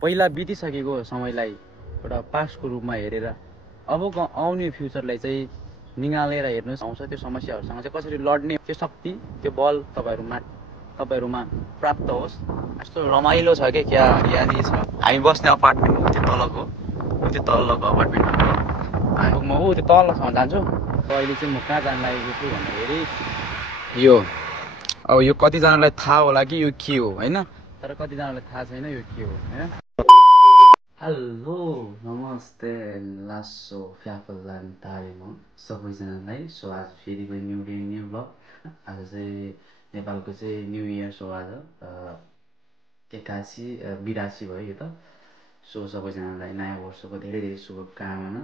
पहिला बितिसकेको समयलाई एउटा पास्टको रूपमा हेरेर अबको आउने फ्युचरलाई चाहिँ निगालेर हेर्नुहोस्। आउँछ त्यो समस्याहरूसँग चाहिँ कसरी लड्ने, त्यो शक्ति, त्यो बल तपाईँहरूमा प्राप्त होस्। यस्तो रमाइलो छ क्या हरियाली छ। हामी बस्ने अपार्टमेन्ट त्यो तलको अपार्टमेन्ट हो। म त्यो तलसम्म जान्छु। अहिले चाहिँ म कहाँ जान लागेको छु भन्दाखेरि यो अब यो कतिजनालाई थाहा होला कि यो के हो होइन, तर कतिजनालाई थाहा छैन यो के हो होइन। हेलो नमस्ते लासो फ्याफलान तारेम सबैजनालाई। सो आज फेरि पनि न्यू डे न्यू ब्लग। आज चाहिँ नेपालको चाहिँ न्यू इयर सो आज 82 भयो यो त। सो सबैजनालाई नयाँ वर्षको धेरै धेरै शुभकामना।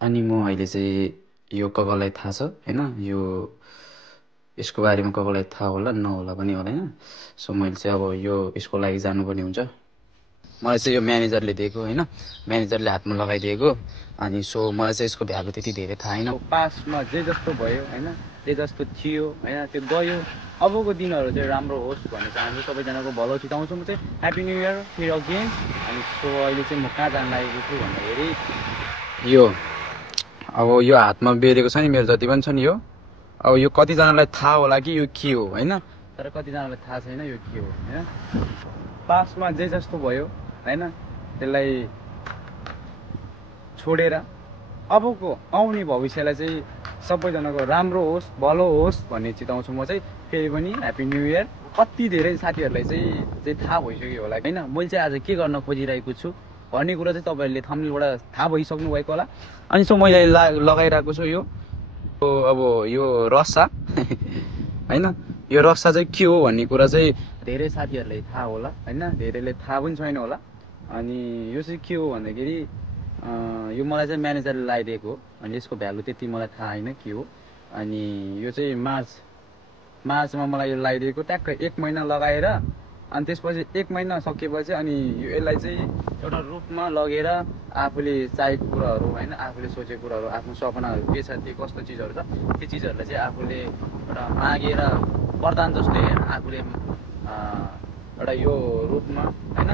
अनि म अहिले चाहिँ यो ककलाई थाहा छ होइन, यो यसको बारेमा ककलाई थाहा होला नहोला पनि होइन। सो मैले चाहिँ अब यो यसको लागि जानुपर्ने हुन्छ। मलाई चाहिँ यो म्यानेजरले दिएको होइन, म्यानेजरले हातमा लगाइदिएको। अनि सो मलाई चाहिँ यसको भ्यालु त्यति धेरै थाहा छैन। पास्टमा जे जस्तो भयो होइन, जे जस्तो थियो होइन त्यो गयो। अबको दिनहरू चाहिँ राम्रो होस् भन्ने चाहन्छु, सबैजनाको भलो चिताउँछु म चाहिँ। ह्याप्पी न्यू इयर फेरि अगेन। अनि सो अहिले चाहिँ म कहाँ जान लागेको छु भन्दाखेरि यो अब यो हातमा बेरेको छ नि मेरो जति पनि छ नि यो, अब यो कतिजनालाई थाहा होला कि यो के हो होइन, तर कतिजनालाई थाहा छैन यो के हो होइन। पास्टमा जे जस्तो भयो होइन त्यसलाई छोडेर अबको आउने भविष्यलाई चाहिँ सबैजनाको राम्रो होस् भलो होस् भन्ने चिताउँछु म चाहिँ। फेरि पनि ह्याप्पी न्यू इयर। कति धेरै साथीहरूलाई चाहिँ थाहा भइसक्यो होला होइन मैले चाहिँ आज के गर्न खोजिरहेको छु भन्ने कुरा चाहिँ तपाईँहरूले थम्बनेलबाट थाहा भइसक्नु भएको होला। अनि सो मैले लगाइरहेको छु यो अब यो रसा होइन। यो रसा चाहिँ के हो भन्ने कुरा चाहिँ धेरै साथीहरूलाई थाहा होला होइन, धेरैले थाहा पनि छैन होला। अनि यो चाहिँ के हो भन्दाखेरि यो मलाई चाहिँ म्यानेजरले लगाइदिएको हो। अनि यसको भ्यालु त्यति मलाई थाहा होइन के हो। अनि यो चाहिँ मार्चमा मलाई यो लगाइदिएको, ट्याक्क 1 महिना लगाएर अनि त्यसपछि 1 महिना सकेपछि अनि यसलाई चाहिँ एउटा रूपमा लगेर आफूले चाहेको कुराहरू होइन, आफूले सोचेको कुराहरू, आफ्नो सपनाहरू के छ, त्यो कस्तो चिजहरू छ त्यो चिजहरूलाई चाहिँ आफूले एउटा मागेर वरदान जस्तो हेरेर आफूले एउटा यो रूपमा होइन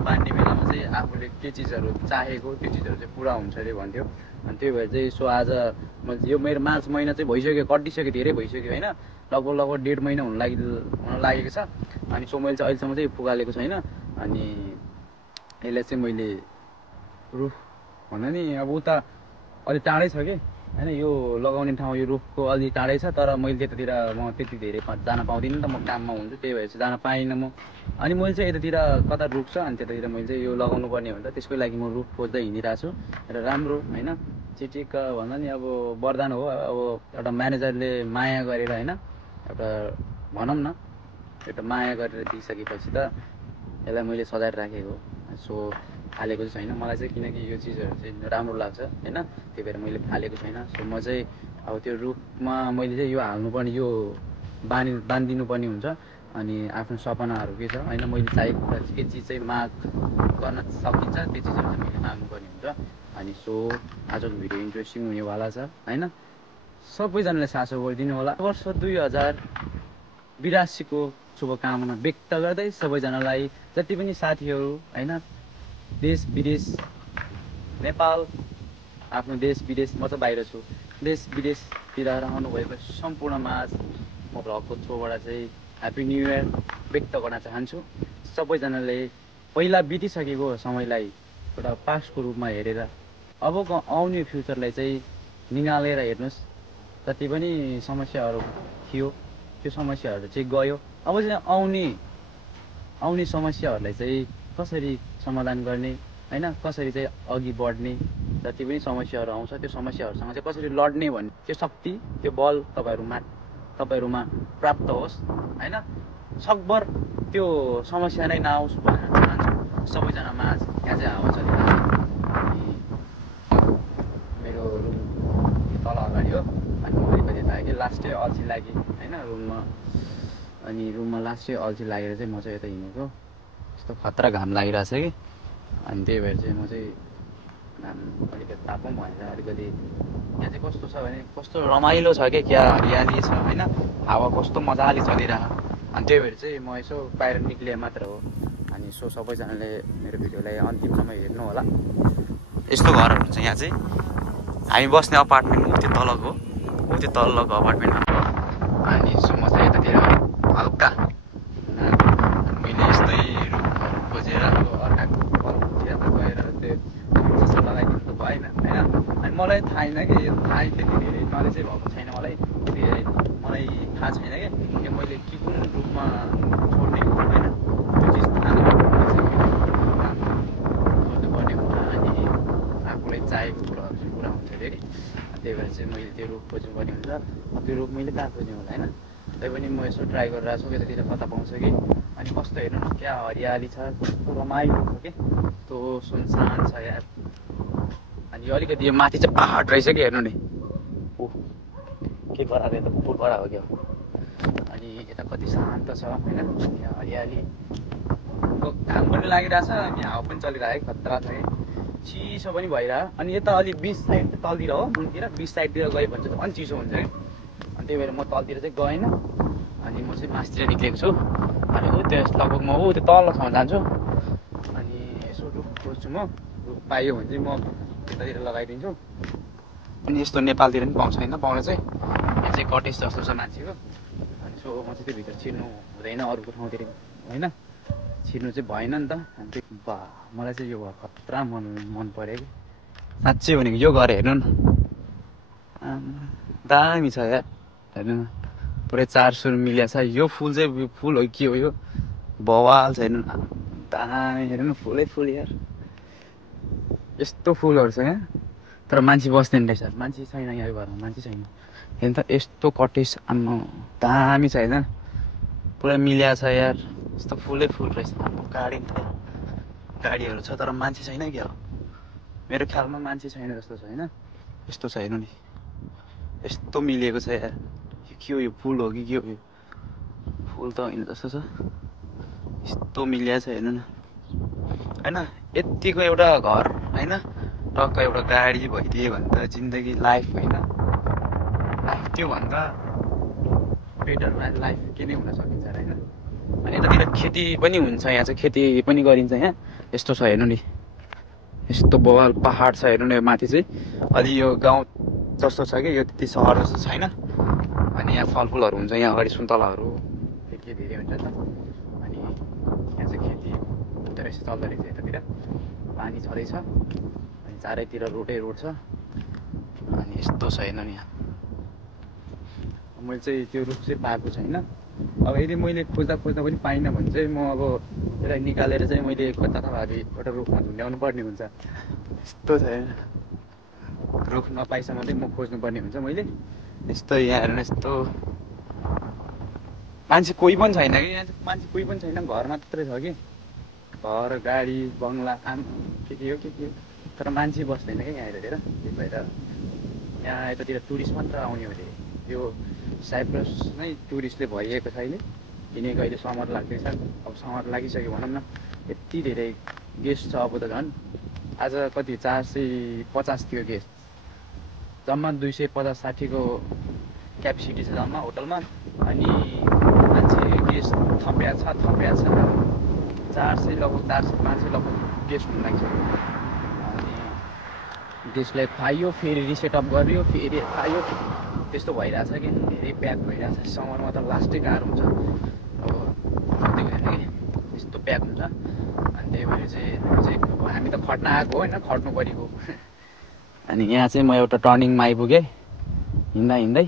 बाँड्ने बेलामा चाहिँ आफूले के चिजहरू चाहेको त्यो चिजहरू चाहिँ पुरा हुन्छ अरे भन्थ्यो। अनि त्यही भएर चाहिँ सो आज यो मेरो मार्च महिना चाहिँ भइसक्यो, कटिसक्यो, धेरै भइसक्यो होइन। लगभग 1.5 महिना हुन लागेको छ। अनि सो मैले चाहिँ अहिलेसम्म चाहिँ फुगालेको छैन। अनि यसलाई चाहिँ मैले रुख भन्दा नि अब उता अलि टाढै छ कि होइन, यो लगाउने ठाउँ यो रुखको अलि टाढै छ। तर मैले त्यतातिर म त्यति धेरै जान पाउँदिनँ नि त, म काममा हुन्छु, त्यही भएर चाहिँ जान पाइनँ म। अनि मैले चाहिँ यतातिर कता रुख छ अनि त्यतातिर मैले चाहिँ यो लगाउनु पर्ने हुन्छ, त्यसको लागि म रुख खोज्दै हिँडिरहेको छु। र राम्रो होइन चिटिक्क भन्दा नि अब वरदान हो। अब एउटा म्यानेजरले माया गरेर होइन, एउटा भनौँ न एउटा माया गरेर दिइसकेपछि त यसलाई मैले सजाएर राखेको। सो फालेको चाहिँ छैन मलाई चाहिँ, किनकि यो चिजहरू चाहिँ राम्रो लाग्छ होइन, त्यही भएर मैले फालेको छैन। सो म चाहिँ अब त्यो रुखमा मैले चाहिँ यो हाल्नुपर्ने, यो बाँधिदिनु पर्ने हुन्छ। अनि आफ्नो सपनाहरू के छ होइन, मैले चाहेको कुरा के चिज चाहिँ माग गर्न सकिन्छ त्यो चिजहरू चाहिँ मैले माग्नुपर्ने हुन्छ। अनि सो आजको भिडियो इन्ट्रेस्टिङ हुनेवाला छ होइन, सबैजनाले सासो गरिदिनु होला। वर्ष 2082 को शुभकामना व्यक्त गर्दै सबैजनालाई, जति पनि साथीहरू होइन देश विदेश, नेपाल, आफ्नो देश विदेश, म चाहिँ बाहिर छु, देश विदेशतिर रहनु भएको सम्पूर्णमा म भ्लगको थ्रुबाट चाहिँ ह्याप्पी न्यू इयर व्यक्त गर्न चाहन्छु। सबैजनाले पहिला बितिसकेको समयलाई एउटा पास्टको रूपमा हेरेर अबको आउने फ्युचरलाई चाहिँ निगालेर हेर्नुहोस्। जति पनि समस्याहरू थियो त्यो समस्याहरू चाहिँ गयो। अब चाहिँ आउने समस्याहरूलाई चाहिँ कसरी समाधान गर्ने होइन, कसरी चाहिँ अघि बढ्ने, जति पनि समस्याहरू आउँछ त्यो समस्याहरूसँग चाहिँ कसरी लड्ने भन्ने त्यो शक्ति, त्यो बल तपाईँहरूमा प्राप्त होस् होइन। सकभर त्यो समस्या नै नआओस् भन्न चाहन्छु सबैजना माझ। यहाँ चाहिँ हावा चलिरहेको मेरो रुम तल अगाडि हो। अनि म अलिकति यता कि लास्टै अल्छी लागेँ होइन रुममा। अनि रुममा लास्टै अल्छी लागेर चाहिँ म चाहिँ यता हिँडेको। यस्तो खतरा घाम लागिरहेछ कि, अनि त्यही भएर चाहिँ म चाहिँ घाम अलिकति तापौँ भनेर अलिकति। यहाँ चाहिँ कस्तो छ भने कस्तो रमाइलो छ क्या हरियाली छ होइन, हावा कस्तो मजाले चलिरहेको अनि त्यही भएर चाहिँ म यसो बाहिर निक्लिए मात्र हो। अनि सो सबैजनाले मेरो भिडियोलाई अन्तिमसम्म हेर्नु होला। यस्तो घरहरू हुन्छ यहाँ चाहिँ। हामी बस्ने अपार्टमेन्ट ऊ त्यो तलको अपार्टमेन्टमा। अनि सो म चाहिँ यतातिर हल्का मैले यस्तै रुम खोजेर अर्काको छेउमा गएर त्यो जस्तो लगाइदिनु त भएन होइन। अनि मलाई थाहा छैन कि यो थाहा त्यति धेरै नलेजै भएको छैन मलाई, त्यति मलाई थाहा छैन कि मैले के कुन रूपमा छोड्ने हो होइन, त्यो चिज थाहा खोज्नुपर्ने कुरा। अनि आफूलाई चाहिएको कुराहरू चाहिँ पुरा हुन्छ अरे। त्यही भएर चाहिँ मैले त्यो रुख खोज्नुपर्ने हुन्छ। त्यो रुख मैले कहाँ खोज्ने होला होइन। तैपनि म यसो ट्राई गरिरहेको छु यतातिर कता पाउँछ कि। अनि कस्तो हेर्नु न क्या हरियाली छ, कस्तो रमाइलो छ कि, कस्तो सुनसान छ यार। अनि अलिकति यो माथि चाहिँ पहाड रहेछ कि हेर्नु नि, के गराएको यता कुकुर गराएको क्या। अनि यता कति शान्त छ होइन, यहाँ हरियाली, घाम पनि लागिरहेछ अनि हावा पनि चलिरहेको खतरा छ कि, चिसो पनि भइरहेको। अनि यता अलि बिच साइड तलतिर हो मुनतिर, बिच साइडतिर गयो भने चाहिँ अनि चिसो हुन्छ कि। अनि त्यही भएर म तलतिर चाहिँ गएन। अनि म चाहिँ मासतिर निक्लेको छु। अनि त्यस लगभग म त्यो तलसम्म जान्छु। अनि यसो रुख खोज्छु म, रुख पायो भने चाहिँ म त्यतातिर लगाइदिन्छु। अनि यस्तो नेपालतिर पनि पाउँछ होइन, पाउन चाहिँ यहाँ चाहिँ कटेज जस्तो छ मान्छेको। अनि सो म चाहिँ त्योभित्र छिर्नु हुँदैन अरूको ठाउँतिर होइन, छिर्नु चाहिँ भएन नि त। अनि त्यो मलाई चाहिँ यो घर खतरा मन पऱ्यो कि साँच्चै भनेको। यो घर हेर्नु न, दामी छ यार हेर्नु न, पुरै 4 सुर मिल्या छ। यो फुल चाहिँ फुल हो के हो यो, बवाल छ हेर्नु न, दामी हेर्नु न, फुलै फुल यार। यस्तो फुलहरू छ यहाँ, तर मान्छे बस्दैन रहेछ, मान्छे छैन यहाँ यो घरमा, मान्छे छैन। हेर्नु त यस्तो कटेज आम्मा दामी छ होइन, पुरा मिल्या छ यार। यस्तो फुलै फुल रहेछ। गाडी गाडीहरू छ तर मान्छे छैन क्या हो, मेरो ख्यालमा मान्छे छैन जस्तो छ होइन। यस्तो छ हेर्नु नि, यस्तो मिलेको छ यार। के हो यो, फुल हो कि के हो यो, फुल त होइन जस्तो छ, यस्तो मिल्या छ हेर्नु न होइन। यतिको एउटा घर होइन, टक्क एउटा गाडी भइदियो भने त जिन्दगी लाइफ होइन, लाइफ त्योभन्दा बेटर लाइफ के नै हुन सकिन्छ होइन। अनि यतातिर खेती पनि हुन्छ, यहाँ चाहिँ खेती पनि गरिन्छ यहाँ। यस्तो छ हेर्नु नि, यस्तो बवाल पहाड छ हेर्नु न। माथि चाहिँ अलि यो गाउँ जस्तो छ कि, यो त्यति सहर जस्तो छैन। अनि यहाँ फलफुलहरू हुन्छ, यहाँ अगाडि सुन्तलाहरू के धेरै हुन्छ नि त। अनि यहाँ चाहिँ खेती हुँदो रहेछ, चल्दो रहेछ। यतातिर पानी छँदैछ अनि चारैतिर रोडै रोड छ। अनि यस्तो छ हेर्नु नि, यहाँ मैले चाहिँ त्यो रुख चाहिँ पाएको छैन। अब यदि मैले खोज्दा पनि पाइनँ भने चाहिँ म अब यसलाई निकालेर चाहिँ मैले कता भावी एउटा रुखमा झुन्ड्याउनु पर्ने हुन्छ। यस्तो छ हेर्नु, रुख नपाइसम्म चाहिँ म खोज्नुपर्ने हुन्छ मैले। यस्तो यहाँ हेर्नु, यस्तो मान्छे कोही पनि छैन कि यहाँ चाहिँ, मान्छे कोही पनि छैन, घर मात्रै छ कि, घर गाडी बङ्गला काम के हो तर मान्छे बस्दैन कि यहाँ यतातिर। त्यही भएर यहाँ यतातिर टुरिस्ट मात्र आउने हो अरे। यो साइप्रस नै टुरिस्टले भरिएको छ अहिले, किनकि अहिले समर लाग्दैछ। अब समर लागिसक्यो भनौँ न, यति धेरै गेस्ट छ अब त झन्। आज कति 450 थियो गेस्ट, जम्मा 250-60को क्यापेसिटी छ जम्मा होटलमा। अनि मान्छे गेस्ट थपिया छ 400 लगभग 400-500 लगभग गेस्ट हुन लागिसक्यो। अनि गेस्टलाई खुवाइयो, फेरि रिसेटअप गरियो, फेरि खायो, त्यस्तो भइरहेछ कि, धेरै प्याक भइरहेछ। समरमा त लास्टै गाह्रो हुन्छ, अब त्यही भएर कि यस्तो प्याक हुन्छ। अनि त्यही भएर चाहिँ हामी त खट्न आएको होइन, खट्नु परेको। अनि यहाँ चाहिँ म एउटा टर्निङमा आइपुगेँ हिँड्दै।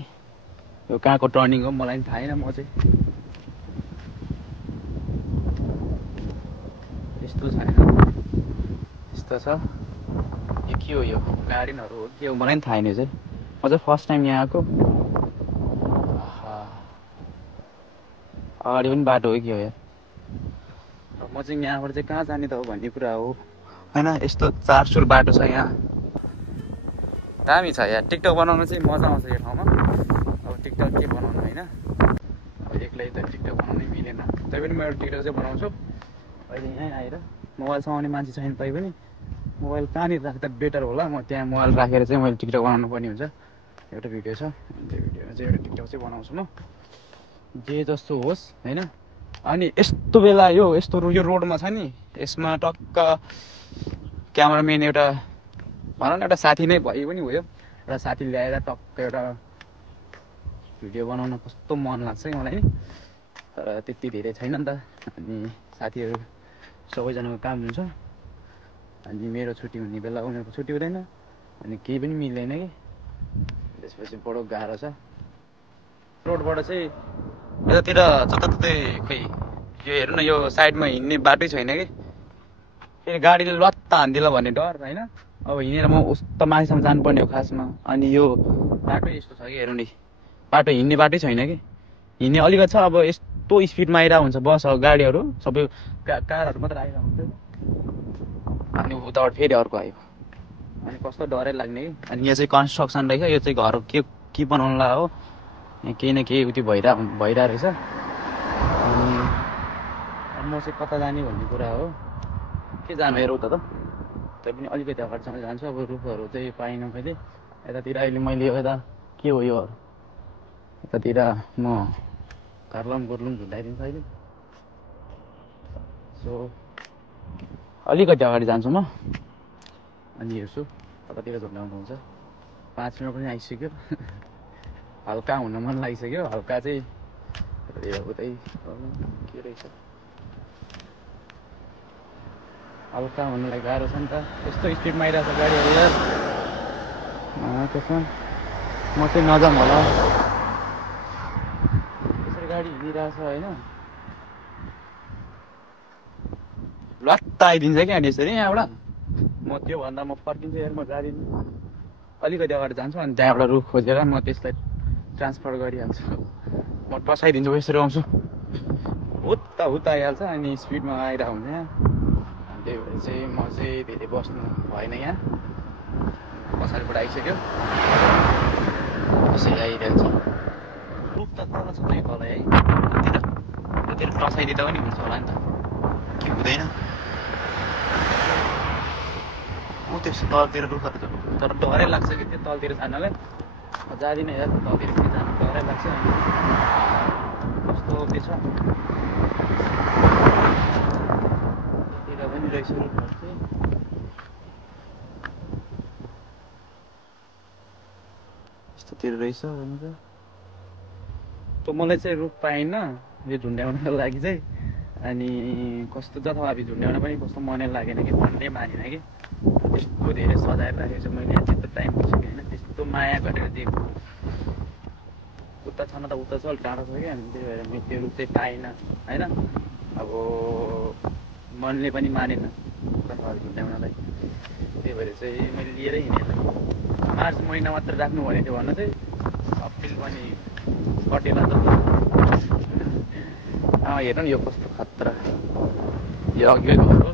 यो कहाँको टर्निङ हो मलाई पनि थाहा छैन। म चाहिँ यस्तो छ होइन, यस्तो छ। यो के हो, यो गार्डनहरू हो के हो मलाई पनि थाहा छैन। चाहिँ म चाहिँ फर्स्ट टाइम यहाँ आएको। अगाडि पनि बाटो हो कि हो यार। म चाहिँ यहाँबाट चाहिँ कहाँ जाने त हो भन्ने कुरा हो होइन। यस्तो 4 सुर बाटो छ यहाँ, दामी छ यार। टिकटक बनाउन चाहिँ मजा आउँछ यो ठाउँमा। अब टिकटक के बनाउनु होइन, अब एक्लै त टिकटक बनाउनै मिलेन। तैपनि म एउटा टिकटक चाहिँ बनाउँछु अहिले यहीँ आएर। मोबाइल समाउने मान्छे छैन, तैपनि मोबाइल कहाँनिर राख्दा बेटर होला, म त्यहाँ मोबाइल राखेर चाहिँ मैले टिकटक बनाउनु पर्ने हुन्छ। एउटा भिडियो छ, त्यो भिडियोमा चाहिँ एउटा टिकटक चाहिँ बनाउँछु म। जे जस्तो होस् होइन। अनि यस्तो बेला यस्तो यो रोडमा छ नि, यसमा टक्क क्यामराम्यान एउटा भनौँ न एउटा साथी नै भयो पनि भयो, एउटा साथी ल्याएर टक्क एउटा भिडियो बनाउन कस्तो मन लाग्छ है मलाई नि। तर त्यति धेरै छैन नि त, अनि साथीहरू सबैजनाको काम हुन्छ, अनि मेरो छुट्टी हुने बेला उनीहरूको छुट्टी हुँदैन, अनि केही पनि मिल्दैन कि। त्यसपछि बडो गाह्रो छ। रोडबाट चाहिँ यतातिर जताततै खोइ यो हेर्नु न, यो साइडमा हिँड्ने बाटै छैन कि, फेरि गाडीले लत्ता हान्दिला भन्ने डर होइन। अब हिँडेर म उस्तो माथिसम्म जानुपर्ने हो खासमा, अनि यो बाटो यस्तो छ कि हेर्नु नि, बाटो हिँड्ने बाटै छैन कि, हिँड्ने अलिकति छ। अब यस्तो स्पिडमा आइरहेको हुन्छ बस गाडीहरू, सबै कारहरू मात्र आइरहेको हुन्छ, अनि उताबाट फेरि अर्को आयो, अनि कस्तो डरै लाग्ने कि। अनि यहाँ चाहिँ कन्स्ट्रक्सन रहेछ, यो चाहिँ घर के बनाउनु ला हो, यहाँ केही न केही उत्यो भइरहेको रहेछ। अनि म चाहिँ कता जाने भन्ने कुरा हो, के जानु हेर उता त, तै पनि अलिकति अगाडिसम्म जान्छु। अब रुखहरू चाहिँ पाइनँ कहिले यतातिर। अहिले मैले यता के हो यो, यतातिर म घरलम गोर्लुम झुन्डाइदिन्छु अहिले। सो अलिकति अगाडि जान्छु म, अनि हेर्छु कतातिर झुन्डाउनु हुन्छ। 5 मिनट पनि आइसक्यो। हल्का हुन मन लागिसक्यो, हल्का चाहिँ उतै के रहेछ, हल्का हुनुलाई गाह्रो छ नि त, यस्तो स्पिडमा आइरहेको छ गाडीहरू यार। त्यसमा म चाहिँ नजाऊँ होला, यसरी गाडी हिँडिरहेछ होइन, लट्टा आइदिन्छ क्या अनि यसरी यहाँबाट। म त्योभन्दा म फर्किन्छु यार, म जाँदिनँ, अलिकति अगाडि जान्छु, अनि त्यहाँबाट रुख खोजेर म त्यसलाई ट्रान्सफर गरिहाल्छु। म बसाइदिन्छु, यसरी आउँछु हुत्त आइहाल्छ, अनि स्पिडमा आइरहेको हुन्छ यहाँ। त्यही भएर चाहिँ म चाहिँ धेरै बस्नु भएन यहाँ, पछाडिबाट आइसक्यो, यसरी आइरहेको छ। रुख त तल छ नि, तल है त्यतिर टसाइदिँदा पनि हुन्छ होला नि त, कि हुँदैन? ऊ त्यस्तो तलतिर रुखहरू छ, तर डरै लाग्छ कि त्यो तलतिर जानलाई। जाँदिनँ यार तलतिर, पनि जानु डरै लाग्छ। कस्तो के छ पनि रहेछ रुखहरू चाहिँ। यस्तोतिर रहेछ हुन्छ। त मलाई चाहिँ रुख पाइनँ यो झुन्ड्याउनको लागि चाहिँ, अनि कस्तो जथाभावी झुन्ड्याउन पनि कस्तो मनै लागेन कि, मनले मानेन कि। त्यस्तो धेरै सजाएर राखेको छ मैले, त्यस्तो टाइम पुग्यो होइन, त्यस्तो माया गरेर दिएको। उता छ न त, उता छ अलिक टाढो छ क्या, अनि त्यही भएर मैले त्यो रुख चाहिँ पाइनँ होइन। अब मनले पनि मानेन जथाभावी झुन्ड्याउनलाई, त्यही भएर चाहिँ मैले लिएरै हिँडेँ। मार्च महिना मात्र राख्नु भनेको थियो भन्न चाहिँ, अप्रिल पनि कटेला त। हेर्नु नि यो कस्तो खतरा, यो अघि घर हो,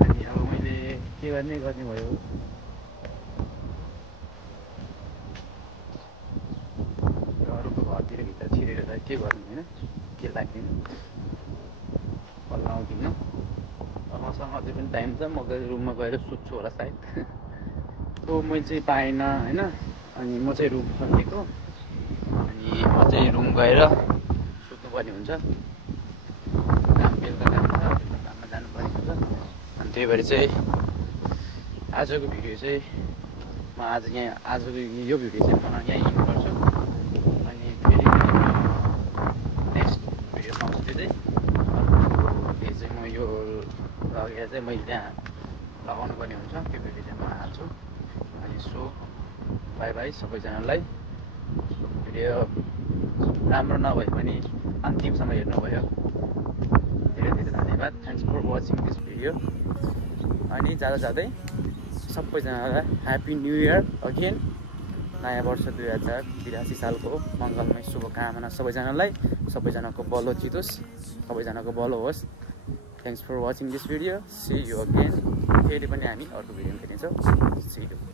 अनि अब मैले के गर्ने भयो। अरूको घरतिर भित्र छिरेर त के गर्नु होइन, के लाग्दैन, पल्लाउँदिनँ। मसँग अझै पनि टाइम छ, म गएर रुममा गएर सुत्छु होला सायद। तो मैले चाहिँ पाइनँ होइन, अनि म चाहिँ रुम फर्केको, अनि म चाहिँ रुम गएर सुत्नुपर्ने हुन्छ, काम बेलुका काम छ, काममा जानुपर्ने हुन्छ। अनि त्यही भएर चाहिँ आजको भिडियो चाहिँ म आजको यो भिडियो चाहिँ म यहीँ हिँड्नु पर्छु, अनि फेरि नेक्स्ट भिडियोमा आउँछु। त्यो चाहिँ म यो लगेर चाहिँ मैले त्यहाँ लगाउनु पर्ने हुन्छ, त्यो भिडियो चाहिँ म हाल्छु। अनि सो बाई बाई सबैजनालाई। भिडियो राम्रो नभए पनि अन्तिमसम्म हेर्नुभयो, धेरै धेरै धन्यवाद। Thanks for watching this video. अनि जाँदै सबैजनालाई ह्याप्पी न्यु इयर अगेन, नयाँ वर्ष 2082 सालको मङ्गलमय शुभकामना सबैजनालाई। सबैजनाको बलो जितोस्, सबैजनाको बलो होस्। Thanks for watching this video, see you again. फेरि पनि हामी अर्को भिडियो भेट्नेछौँ, सी यु।